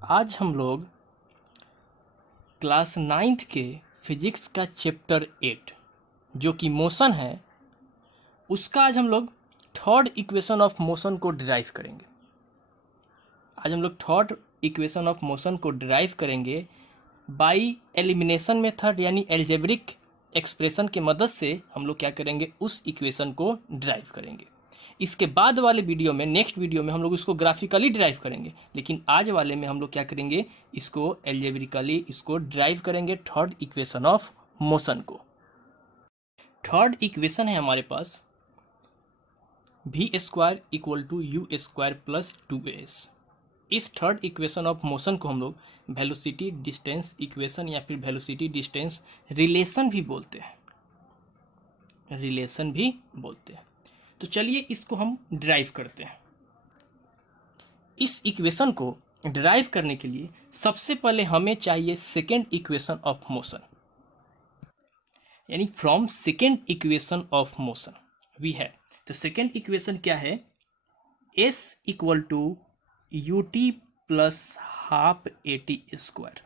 आज हम लोग क्लास 9th के फिजिक्स का चैप्टर 8 जो कि मोशन है उसका आज हम लोग थर्ड इक्वेशन ऑफ मोशन को डिराइव करेंगे। आज हम लोग थर्ड इक्वेशन ऑफ मोशन को डिराइव करेंगे बाई एलिमिनेशन मेथड यानी एल्जेब्रिक एक्सप्रेशन के मदद से हम लोग क्या करेंगे, उस इक्वेशन को डिराइव करेंगे। इसके बाद वाले वीडियो में, नेक्स्ट वीडियो में हम लोग इसको ग्राफिकली डिराइव करेंगे, लेकिन आज वाले में हम लोग क्या करेंगे, इसको एल्जेब्रिकली इसको डिराइव करेंगे थर्ड इक्वेशन ऑफ मोशन को। थर्ड इक्वेशन है हमारे पास V square equal to U square plus 2as। इस थर्ड इक्वेशन ऑफ मोशन को हम लोग वेलोसिटी डिस्टेंस इक्वेशन या फिर वेलोसिटी डिस्टेंस रिलेशन भी बोलते हैं, तो चलिए इसको हम डिराइव करते हैं। इस इक्वेशन को डिराइव करने के लिए सबसे पहले हमें चाहिए सेकेंड इक्वेशन ऑफ मोशन, यानी from second equation of motion v है। तो सेकेंड इक्वेशन क्या है, s equal to u t plus half a t square.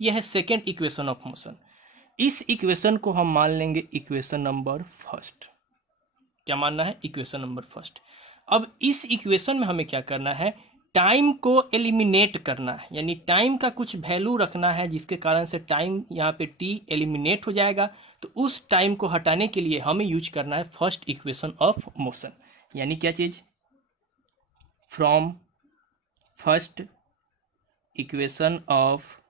यह है सेकेंड इक्वेशन ऑफ मोशन। इस इक्वेशन को हम मान लेंगे इक्वेशन नंबर फर्स्ट। क्या मानना है, इक्वेशन नंबर फर्स्ट। अब इस इक्वेशन में हमें क्या करना है, टाइम को एलिमिनेट करना है, यानी टाइम का कुछ वैल्यू रखना है जिसके कारण से टाइम यहाँ पे t एलिमिनेट हो जाएगा। तो उस टाइम को हटाने के लिए हमें यूज करना है फर्स्ट इक्वेशन ऑफ मोशन, यानी क्या चीज, from first equation of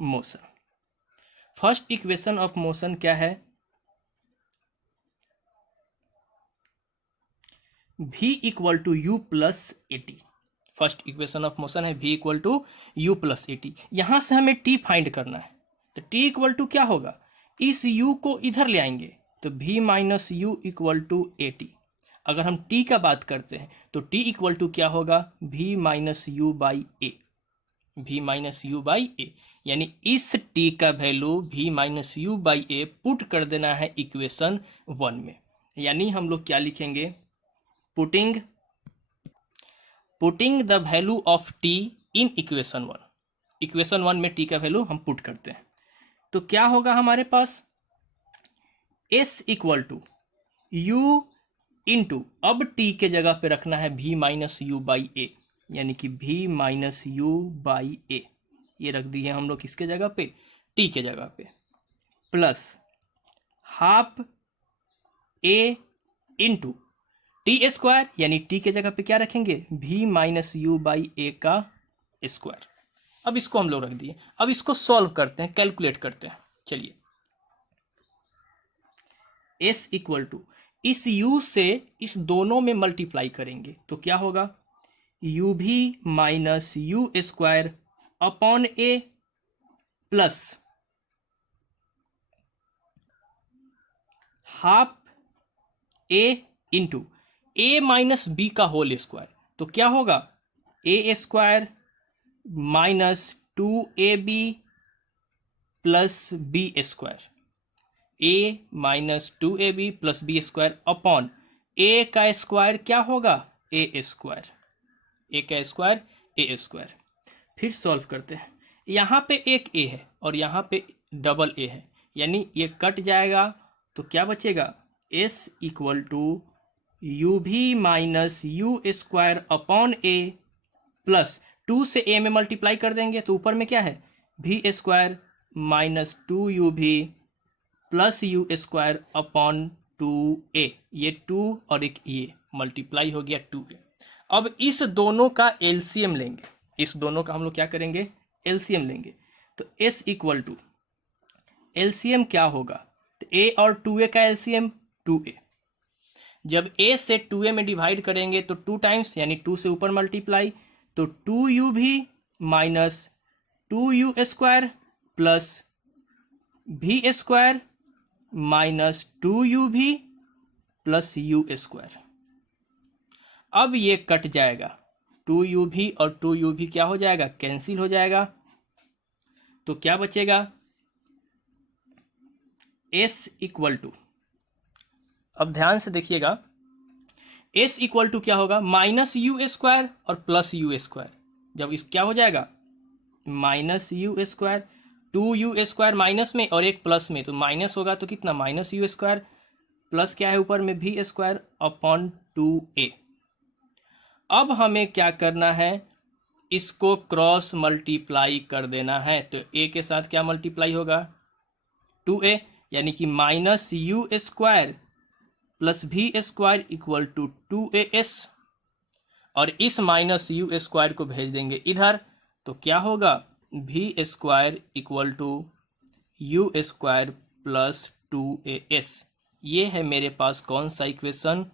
motion. First equation of motion क्या है, v equal to u plus a t. First equation of motion है v equal to u plus a t. यहां से हमें t find करना है। तो t इक्वल टू क्या होगा, इस u को इधर ले आएंगे तो v minus u equal to a t. अगर हम t का बात करते हैं तो t इक्वल टू क्या होगा, v minus you by A, v minus you by ए, यानी इस t का value v minus you by A put कर देना है इक्वेशन 1 में। यानी हम लोग क्या लिखेंगे, putting the value of t in equation 1। Equation 1 में t का वैल्यू हम पुट करते हैं तो क्या होगा हमारे पास, s equal to u into, अब t के जगह पे रखना है v माइनस यू बाई ए, यानी कि v minus you by a, ये रख दिए हम लोग किसके जगह पे, t के जगह पे, plus half a into T square, यानी टी के जगह पे क्या रखेंगे, v माइनस यू बाई ए का स्क्वायर। अब इसको हम लोग रख दिए। अब इसको सॉल्व करते हैं, कैलकुलेट करते हैं। चलिए, s इक्वल टू, इस u से इस दोनों में मल्टीप्लाई करेंगे तो क्या होगा, यू भी minus u square upon a plus half a into a minus b का होल स्क्वायर। तो क्या होगा, a square minus 2ab plus b square, a minus 2ab plus b square upon a का स्क्वायर क्या होगा, a square, a का square a square. फिर solve करते हैं। यहाँ पे एक a है और यहाँ पे डबल a है, यानी ये कट जाएगा तो क्या बचेगा, s इक्वल टू यू भी minus u square upon a plus 2 से a में मल्टीप्लाई कर देंगे तो ऊपर में क्या है, v स्क्वायर माइनस 2u भी plus you square upon 2a, ये 2 और एक ये मल्टीप्लाई हो गया 2a। अब इस दोनों का एलसीएम लेंगे, इस दोनों का हम लोग क्या करेंगे, एलसीएम लेंगे। तो s इक्वल टू एलसीएम क्या होगा, तो a और 2a का एलसीएम 2a। जब a से 2a में डिवाइड करेंगे तो 2 टाइम्स, यानी 2 से ऊपर मल्टीप्लाई, तो 2u भी minus 2u square plus v square minus 2u भी प्लस u स्क्वायर। अब ये कट जाएगा, 2u भी और 2u भी क्या हो जाएगा, कैंसिल हो जाएगा। तो क्या बचेगा, s इक्वल टू, अब ध्यान से देखिएगा, s इक्वल टू क्या होगा, माइनस यू स्क्वायर और प्लस यू स्क्वायर। जब इस क्या हो जाएगा minus u square, 2u² minus में और एक प्लस में, तो माइनस होगा तो कितना माइनस u² प्लस क्या है ऊपर में v² अपॉन 2a। अब हमें क्या करना है, इसको क्रॉस मल्टीप्लाई कर देना है। तो a के साथ क्या मल्टीप्लाई होगा 2a, यानी कि minus u² plus v² equal to 2as, और इस माइनस u² को भेज देंगे इधर, तो क्या होगा v² equal to u² plus 2as। ये है मेरे पास कौन सा equation,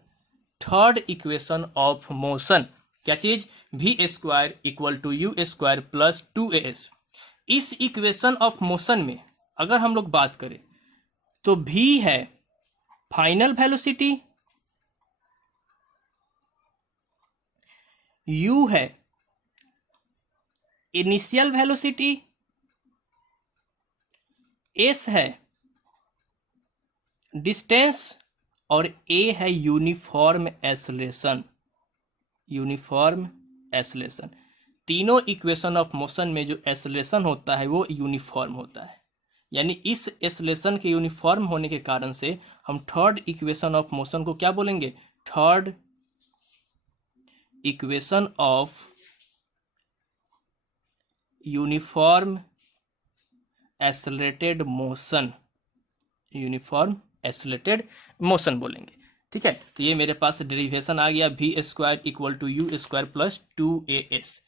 third equation of motion. क्या चीज, v² equal to u² plus 2as। इस इक्वेशन ऑफ मोशन में अगर हम लोग बात करें तो v है फाइनल वेलोसिटी, u है इनिशियल वेलोसिटी, s है डिस्टेंस, और a है यूनिफॉर्म एक्सेलरेशन। यूनिफॉर्म एक्सेलरेशन, तीनों इक्वेशन ऑफ मोशन में जो एक्सेलरेशन होता है वो यूनिफॉर्म होता है। यानी इस एक्सेलरेशन के यूनिफॉर्म होने के कारण से हम थर्ड इक्वेशन ऑफ मोशन को क्या बोलेंगे, third equation of uniform accelerated motion, uniform accelerated motion बोलेंगे। ठीक है, तो ये मेरे पास डेरिवेशन आ गया v² equal to u² plus 2as।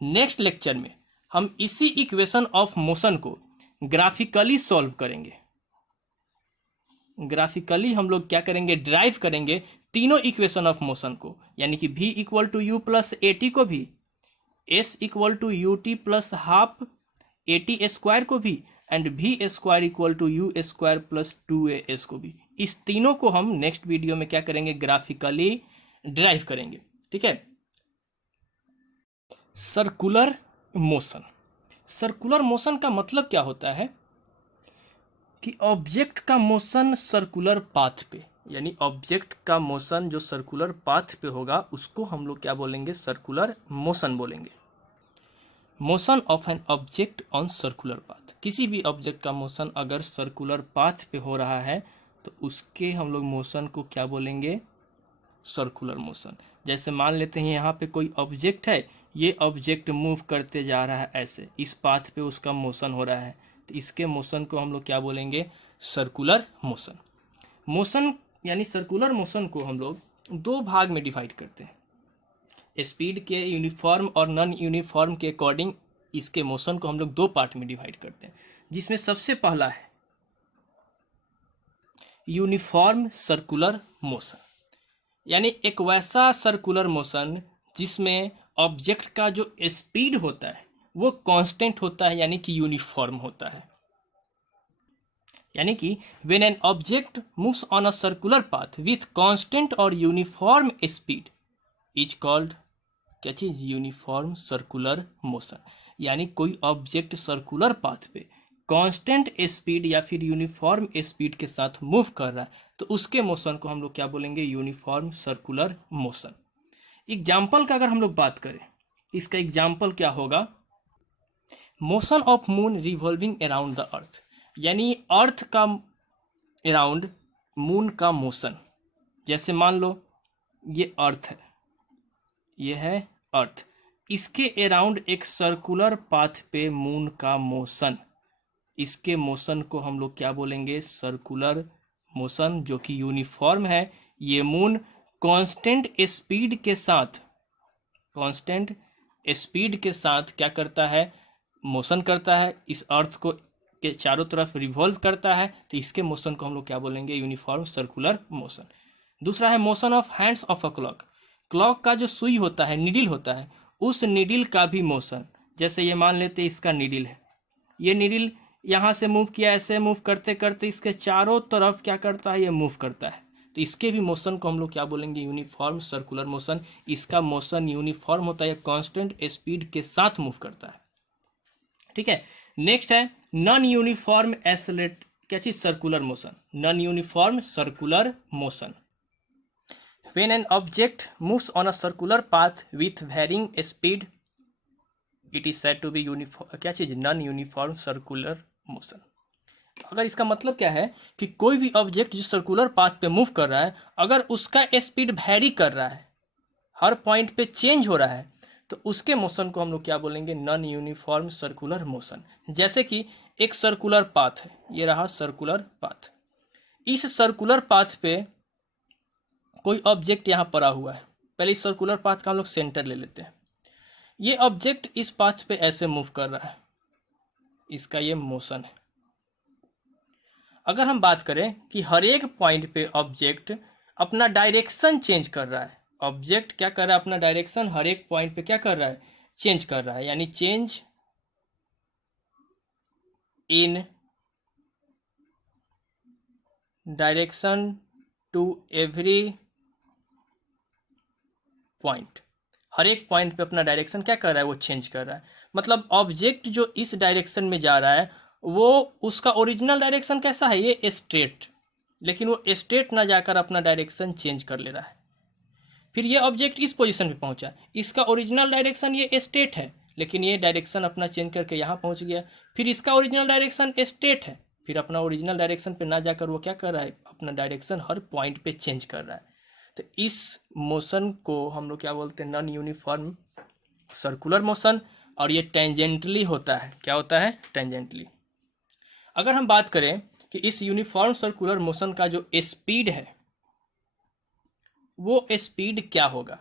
Next lecture में हम इसी इक्वेशन ऑफ मोशन को ग्राफिकली सॉल्व करेंगे। ग्राफिकली हम लोग क्या करेंगे, ड्राइव करेंगे तीनों इक्वेशन ऑफ मोशन को, यानी कि v equal to u plus at को भी, s equal to ut plus half at² को भी, and v² equal to u² plus 2as को भी। इस तीनों को हम नेक्स्ट वीडियो में क्या करेंगे, ग्राफिकली ड्राइव करेंगे। ठीक है, सर्कुलर मोशन। सर्कुलर मोशन का मतलब क्या होता है कि ऑब्जेक्ट का मोशन सर्कुलर पाथ पे, यानी ऑब्जेक्ट का मोशन जो सर्कुलर पाथ पे होगा उसको हम लोग क्या बोलेंगे, सर्कुलर मोशन बोलेंगे। Motion of an object on circular path, किसी भी ऑब्जेक्ट का मोशन अगर सर्कुलर पाथ पे हो रहा है तो उसके हम लोग मोशन को क्या बोलेंगे, सर्कुलर मोशन। जैसे मान लेते हैं यहाँ पे कोई ऑब्जेक्ट है, ये ऑब्जेक्ट मूव करते जा रहा है ऐसे, इस पाथ पे उसका मोशन हो रहा है, तो इसके मोशन को हम लोग क्या बोलेंगे, सर्कुलर मोशन। मोशन यानी सर्कुलर मोशन को हम लोग दो भाग में डिवाइड करते हैं, स्पीड के यूनिफॉर्म और नॉन यूनिफॉर्म के अकॉर्डिंग इसके मोशन को हम लोग दो पार्ट में डिवाइड करते हैं, जिसमें सबसे पहला है यूनिफॉर्म सर्कुलर मोशन, यानी एक वैसा सर्कुलर मोशन जिसमें ऑब्जेक्ट का जो स्पीड होता है वो कांस्टेंट होता है, यानी कि यूनिफॉर्म होता है। यानी कि when an object moves on a circular path with constant और यूनिफॉर्म स्पीड इज कॉल्ड क्या चीज, यूनिफॉर्म सर्कुलर मोशन। यानी कोई ऑब्जेक्ट सर्कुलर पाथ पे कांस्टेंट स्पीड या फिर यूनिफॉर्म स्पीड के साथ मूव कर रहा है तो उसके मोशन को हम लोग क्या बोलेंगे, यूनिफॉर्म सर्कुलर मोशन। एग्जाम्पल का अगर हम लोग बात करें, इसका एग्जाम्पल क्या होगा, motion of moon revolving around the earth, यानी अर्थ का अराउंड मून का मोशन। जैसे मान लो ये अर्थ है, ये है अर्थ, इसके अराउंड एक सर्कुलर पाथ पे मून का मोशन, इसके मोशन को हम लोग क्या बोलेंगे, सर्कुलर मोशन, जो कि यूनिफॉर्म है। ये मून कांस्टेंट स्पीड के साथ, कांस्टेंट स्पीड के साथ क्या करता है, मोशन करता है, इस अर्थ को के चारों तरफ रिवॉल्व करता है, तो इसके मोशन को हम लोग क्या बोलेंगे, यूनिफॉर्म सर्कुलर मोशन। दूसरा है motion of hands of a clock, clock का जो सुई होता है, निडिल होता है, उस निडिल का भी मोशन। जैसे ये मान लेते इसका निडिल है, ये निडिल यहाँ से मूव किया, ऐसे मूव करते करते इसके चारों तरफ क्या करता है, ये मूव करता है, तो इसके भी मोशन को हम लोग क्या बोलेंगे, यूनिफॉर्म सर्कुलर मोशन। इसका मोशन यूनिफॉर्म होता है, कांस्टेंट स्पीड के साथ मूव करता है। ठीक है, नेक्स्ट है नॉन यूनिफॉर्म एक्सेलरेट क्या चीज, circular motion, non uniform circular motion. When an object moves on a circular path with varying speed it is said to be uniform, क्या चीज, नॉन यूनिफॉर्म सर्कुलर मोशन। अगर इसका मतलब क्या है कि कोई भी ऑब्जेक्ट जो सर्कुलर पाथ पे मूव कर रहा है, अगर उसका स्पीड वैरी कर रहा है, हर पॉइंट पे चेंज हो रहा है, तो उसके मोशन को हम लोग क्या बोलेंगे, नॉन यूनिफॉर्म सर्कुलर मोशन। जैसे कि एक सर्कुलर पाथ है, ये रहा सर्कुलर पाथ, इस सर्कुलर पाथ पे कोई ऑब्जेक्ट यहाँ पड़ा हुआ है। पहले इस सर्कुलर पाथ का हम लोग सेंटर ले लेते हैं। ये ऑब्जेक्ट इस पाथ पे ऐसे मूव कर रहा है, इसका ये मोशन है। अगर हम बात करें कि हर एक पॉइंट पे ऑब्जेक्ट अपना डायरेक्शन चेंज कर रहा है, ऑब्जेक्ट क्या कर रहा है, अपना डायरेक्शन हर एक पॉइंट पे क्या कर रहा है, चेंज कर रहा है, यानी change in direction to every point, हर एक पॉइंट पे अपना डायरेक्शन क्या कर रहा है, वो चेंज कर रहा है। मतलब ऑब्जेक्ट जो इस डायरेक्शन में जा रहा है, वो उसका ओरिजिनल डायरेक्शन कैसा है, ये स्ट्रेट, लेकिन वो स्ट्रेट ना जाकर अपना डायरेक्शन चेंज कर ले रहा है। फिर ये ऑब्जेक्ट इस पोजीशन पे पहुंचा, इसका ओरिजिनल डायरेक्शन ये स्ट्रेट है, लेकिन ये डायरेक्शन अपना चेंज करके यहाँ पहुंच गया। फिर इसका ओरिजिनल डायरेक्शन स्ट्रेट है, फिर अपना ओरिजिनल डायरेक्शन पे ना जाकर वो क्या कर रहा है, अपना डायरेक्शन हर पॉइंट पे चेंज कर रहा है। तो इस मोशन को हम लोग क्या बोलते हैं, नॉन यूनिफॉर्म सर्कुलर मोशन, और ये टेंजेंटली होता है। क्या होता है, टेंजेंटली। अगर हम बात करें कि इस यूनिफॉर्म सर्कुलर मोशन का जो स्पीड है, वो स्पीड क्या होगा,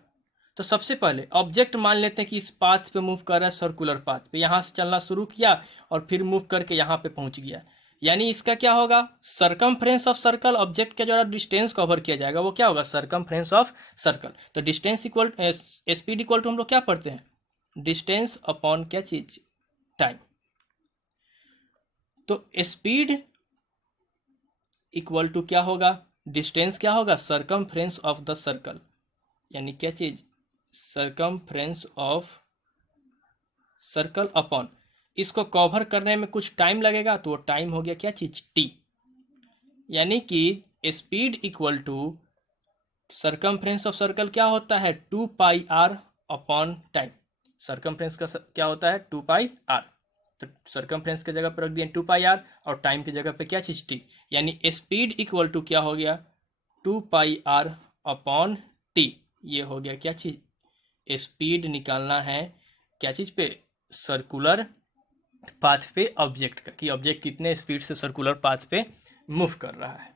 तो सबसे पहले ऑब्जेक्ट मान लेते हैं कि इस पाथ पे मूव कर रहा है, सर्कुलर पाथ पे, यहाँ से चलना शुरू किया और फिर मूव करके यहाँ पे पहुंच गया, यानी इसका क्या होगा, सरकमफ्रेंस ऑफ सर्कल, ऑब्जेक्ट का जो डिस्टेंस कवर किया जाएगा वो क्या होगा, सरकमफ्रेंस ऑफ सर्कल। तो distance equal, speed equal to हम लोग क्या पढ़ते हैं, डिस्टेंस अपॉन क्या चीज, टाइम। तो स्पीड इक्वल टू क्या होगा, डिस्टेंस क्या होगा, सरकमफ्रेंस ऑफ द सर्कल, यानी क्या चीज, सरकमफ्रेंस ऑफ सर्कल अपॉन, इसको कवर करने में कुछ टाइम लगेगा तो वो टाइम हो गया क्या चीज, टी। यानी कि speed equal to circumference of circle क्या होता है, 2πr अपॉन टाइम। सरकमफ्रेंस का क्या होता है, 2πr, तो सरकमफ्रेंस की जगह पर रख दिया 2πr और टाइम की जगह पे क्या चीज, टी। यानी स्पीड इक्वल टू क्या हो गया, 2πr अपॉन टी। ये हो गया क्या चीज, स्पीड निकालना है क्या चीज पे, सर्कुलर पाथ पे ऑब्जेक्ट का, कि ऑब्जेक्ट कितने स्पीड से सर्कुलर पाथ पे मूव कर रहा है।